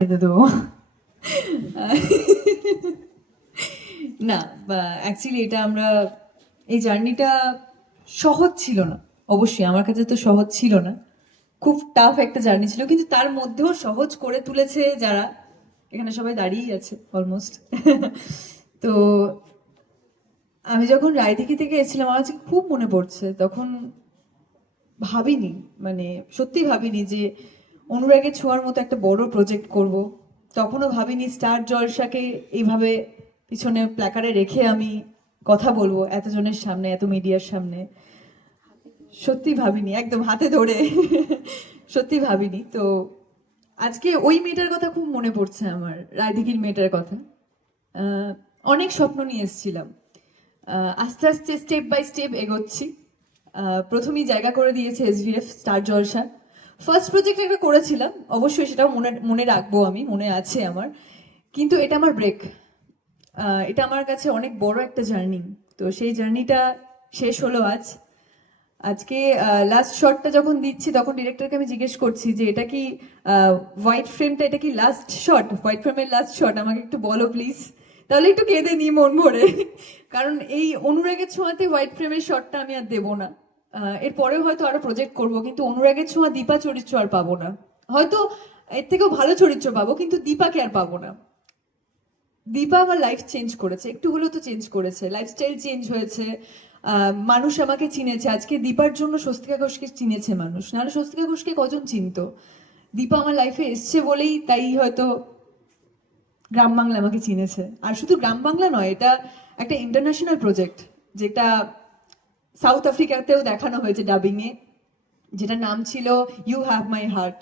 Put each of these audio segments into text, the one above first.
দেবো না অ্যাকচুয়ালি এটা আমরা এই জার্নিটা সহজ ছিল না। অবশ্যই আমার কাছে তো সহজ ছিল না। খুব টাফ একটা জার্নি ছিল, কিন্তু তার মধ্যেও সহজ করে তুলেছে যারা। এখানে সবাই দাঁড়িয়েই আছে অলমোস্ট তো আমি যখন রায়দিঘি থেকে এসেছিলাম, আমার আজকে খুব মনে পড়ছে। তখন ভাবিনি মানে সত্যি ভাবিনি যে অনুরাগের ছোঁয়ার মতো একটা বড় প্রজেক্ট করব। তখনও ভাবিনি স্টার জলসাকে এইভাবে পিছনে প্ল্যাকারে রেখে আমি কথা বলব এতজনের সামনে, এত মিডিয়ার সামনে। সত্যি ভাবিনি, একদম হাতে ধরে। সত্যি ভাবিনি। তো আজকে ওই মেয়েটার কথা খুব মনে পড়ছে আমার, রায়দিঘির মেয়েটার কথা। অনেক স্বপ্ন নিয়ে এসেছিলাম। আস্তে আস্তে স্টেপ বাই স্টেপ এগোচ্ছি। প্রথমেই জায়গা করে দিয়েছে SVF star Jalsha. First project একটা করেছিলাম, অবশ্যই সেটাও মনে মনে রাখব আমি, মনে আছে আমার। কিন্তু এটা আমার ব্রেক এটা আমার কাছে অনেক বড় একটা জার্নি তো সেই জার্নিটা শেষ হলো আজ। আজকে লাস্ট শটটা যখন দিচ্ছি, তখন ডিরেক্টরকে আমি জিজ্ঞেস করছি যে, এটা কি হোয়াইট ফ্রেমটা এটা কি লাস্ট শট হোয়াইট ফ্রেমের লাস্ট শট আমাকে একটু বলো প্লিজ তাহলে একটু কেঁদে নিই মন ভরে। কারণ এই অনুরাগের ছোঁয়াতে হোয়াইট ফ্রেমের শটটা আমি আর দেবো না। এরপরেও হয়তো আরও প্রজেক্ট করব, কিন্তু অনুরাগের ছোঁয়া, দীপা চরিত্র আর পাবো না। হয়তো এর থেকেও ভালো চরিত্র পাবো, কিন্তু দীপাকে আর পাবো না। দীপা আমার লাইফ চেঞ্জ করেছে একটু হলেও তো চেঞ্জ করেছে। লাইফস্টাইল চেঞ্জ হয়েছে মানুষ আমাকে চিনেছে। আজকে দীপার জন্য স্বস্তিকা ঘোষকে চিনেছে মানুষ, নাহলে স্বস্তিকা ঘোষকে কজন চিনতো? দীপা আমার লাইফে এসছে বলেই তাই হয়তো গ্রাম বাংলা আমাকে চিনেছে। আর শুধু গ্রাম বাংলা নয়, এটা একটা ইন্টারন্যাশনাল প্রজেক্ট যেটা সাউথ আফ্রিকাতেও দেখানো হয়েছে ডাবিংয়ে যেটা নাম ছিল ইউ হ্যাভ মাই হার্ট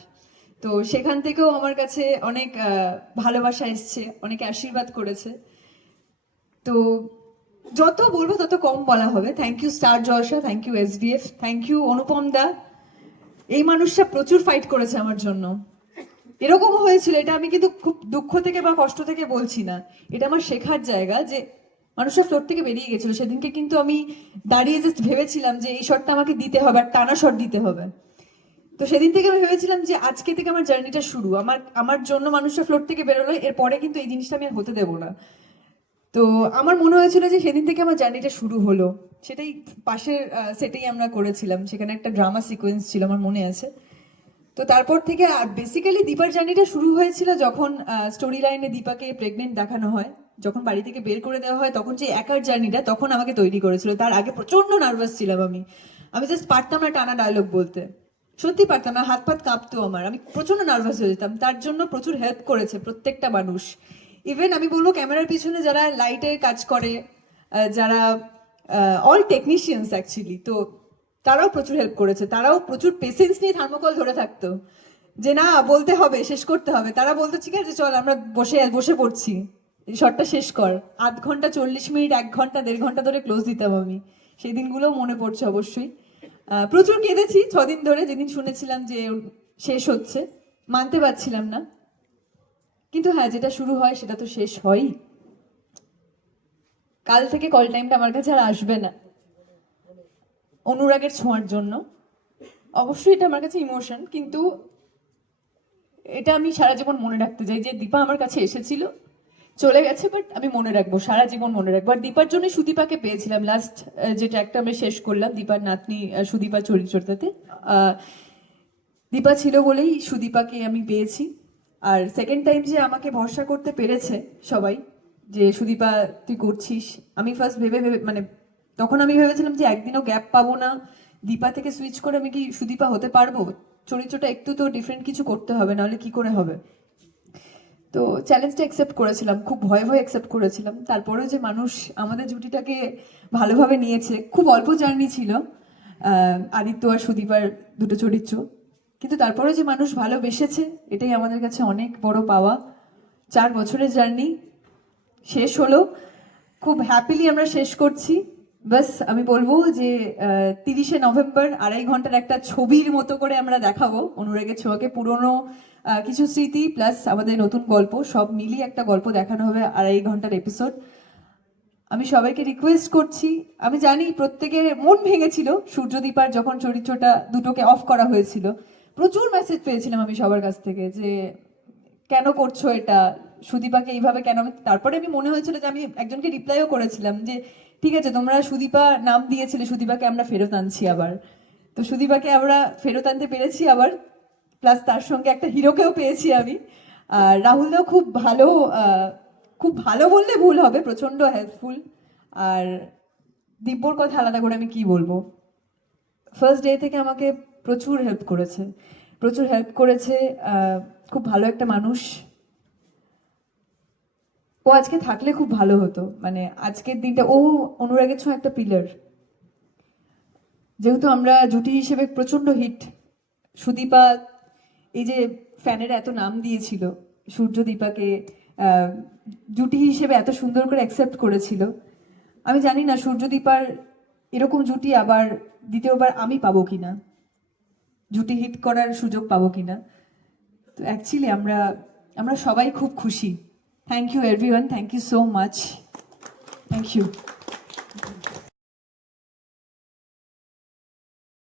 তো সেখান থেকেও আমার কাছে অনেক ভালোবাসা এসছে, অনেক আশীর্বাদ করেছে। তো যত বলব তত কম বলা হবে। Thank you star Jalsha thank you SVF thank you Anupam da. এই মানুষটা প্রচুর ফাইট করেছে আমার জন্য। এরকম হয়েছিল, এটা আমি কিন্তু খুব দুঃখ থেকে বা কষ্ট থেকে বলছি না। এটা আমার শেখার জায়গা যে মানুষটা ফ্লোর থেকে বেরিয়ে গেছিল। সেদিনকে কিন্তু আমি দাঁড়িয়ে জাস্ট ভেবেছিলাম যে এই শটটা আমাকে দিতে হবে আর টানা শট দিতে হবে। তো সেদিন থেকে আমি ভেবেছিলাম যে আজকে থেকে আমার জার্নিটা শুরু। আমার আমার জন্য মানুষটা ফ্লোর থেকে বেরোলো, এরপরে কিন্তু এই জিনিসটা আমি হতে দেবো না। তো আমার মনে হয়েছিল যে সেদিন থেকে আমার জার্নিটা শুরু হলো। সেটাই পাশের সেটেই আমরা করেছিলাম। সেখানে একটা ড্রামা সিকোয়েন্স ছিল আমার মনে আছে। তো তারপর থেকে বেসিক্যালি দীপার জার্নিটা শুরু হয়েছিল যখন স্টোরি লাইনে দীপাকে প্রেগনেন্ট দেখানো হয়। যখন বাড়ি থেকে বের করে দেওয়া হয়, তখন যে একার জার্নিটা তখন আমাকে তৈরি করেছিল। তার আগে প্রচণ্ড নার্ভাস ছিলাম আমি। আমি জাস্ট পারতাম না টানা ডায়লগ বলতে। সত্যি পারতাম না, হাত পাত কাঁপতো আমার। আমি প্রচণ্ড নার্ভাস হয়ে যেতাম। তার জন্য প্রচুর হেল্প করেছে প্রত্যেকটা মানুষ। ইভেন আমি বলব ক্যামেরার পিছনে যারা লাইটের কাজ করে যারা অল টেকনিশিয়ানস অ্যাকচুয়ালি তো তারাও প্রচুর হেল্প করেছে। তারাও প্রচুর পেশেন্স নিয়ে থার্মোকল ধরে থাকতো। যে না, বলতে হবে, শেষ করতে হবে। তারা বলতো, ঠিক আছে, চল, আমরা বসে বসে পড়ছি। শটটা শেষ কর। আধ ঘণ্টা চল্লিশ মিনিট, এক ঘণ্টা, দেড় ঘণ্টা ধরে ক্লোজ দিতাম আমি। সেই দিনগুলো মনে পড়ছে অবশ্যই। প্রচুর কেঁদেছি ছদিন ধরে, যেদিন শুনেছিলাম যে শেষ হচ্ছে। মানতে পারছিলাম না। কিন্তু হ্যাঁ যেটা শুরু হয়, সেটা তো শেষ হয়ই। কাল থেকে কল টাইমটা আমার কাছে আর আসবে না। অনুরাগের ছোঁয়ার জন্য। অবশ্যই এটা আমার কাছে ইমোশন কিন্তু এটা আমি সারা জীবন মনে রাখতে চাই যে দীপা আমার কাছে এসেছিল। চলে গেছে বাট আমি মনে রাখব সারা জীবন মনে রাখব। আর দীপার জন্য সুদীপাকে পেয়েছিলাম লাস্ট যে ট্র্যাকটা আমরা শেষ করলাম দীপার নাতনি আহ, সুদীপার চরিত্রটাতে। দীপা ছিল বলেই সুদীপাকে আমি পেয়েছি। আর সেকেন্ড টাইম যে আমাকে ভরসা করতে পেরেছে সবাই যে সুদীপা তুই করছিস আমি ফার্স্ট ভেবে ভেবে মানে তখন আমি ভেবেছিলাম যে একদিনও গ্যাপ পাবো না। দীপা থেকে সুইচ করে আমি কি সুদীপা হতে পারব? চরিত্রটা একটু তো ডিফারেন্ট কিছু করতে হবে নাহলে কি করে হবে? তো চ্যালেঞ্জটা অ্যাকসেপ্ট করেছিলাম, খুব ভয়ে ভয়ে অ্যাকসেপ্ট করেছিলাম। তারপরেও যে মানুষ আমাদের জুটিটাকে ভালোভাবে নিয়েছে, খুব অল্প জার্নি ছিল আদিত্য আর সুদীপার দুটো চরিত্র। কিন্তু তারপরে যে মানুষ ভালোবেসেছে, এটাই আমাদের কাছে অনেক বড় পাওয়া। চার বছরের জার্নি শেষ হলো, খুব হ্যাপিলি আমরা শেষ করছি। বাস আমি বলব যে তিরিশে নভেম্বর আড়াই ঘণ্টার একটা ছবির মতো করে আমরা দেখাবো অনুরাগের ছোঁয়াকে। পুরনো কিছু স্মৃতি প্লাস আমাদের নতুন গল্প, সব মিলিয়ে একটা গল্প দেখানো হবে আড়াই ঘণ্টার এপিসোড আমি সবাইকে রিকোয়েস্ট করছি, আমি জানি প্রত্যেকের মন ভেঙেছিল সূর্যদীপার যখন চরিত্রটা দুটোকে অফ করা হয়েছিল। প্রচুর মেসেজ পেয়েছিলাম আমি সবার কাছ থেকে যে কেন করছ এটা? সুদীপাকে এইভাবে কেন তারপরে আমি মনে হয়েছিল যে আমি একজনকে রিপ্লাইও করেছিলাম যে, ঠিক আছে, তোমরা সুদীপা নাম দিয়েছিলে, সুদীপাকে আমরা ফেরত আনছি আবার। তো সুদীপাকে আমরা ফেরত আনতে পেরেছি আবার প্লাস তার সঙ্গে একটা হিরোকেও পেয়েছি আমি। আর রাহুলও খুব ভালো খুব ভালো বললে ভুল হবে প্রচণ্ড হেল্পফুল আর দিব্যর কথা আলাদা করে আমি কি বলব? ফার্স্ট ডে থেকে আমাকে প্রচুর হেল্প করেছে। প্রচুর হেল্প করেছে খুব ভালো একটা মানুষ। ও আজকে থাকলে খুব ভালো হতো। মানে আজকের দিনটা, ও অনুরাগের ছোঁয়া একটা পিলার যেহেতু আমরা জুটি হিসেবে প্রচণ্ড হিট সুদীপা এই যে ফ্যানের এত নাম দিয়েছিল, সূর্যদীপাকে জুটি হিসেবে এত সুন্দর করে অ্যাকসেপ্ট করেছিল। আমি জানি না সূর্যদীপার এরকম জুটি আবার দ্বিতীয়বার আমি পাবো কিনা। জুটি হিট করার সুযোগ পাবো কিনা? তো অ্যাকচুয়ালি আমরা আমরা সবাই খুব খুশি। Thank you everyone thank you so much thank you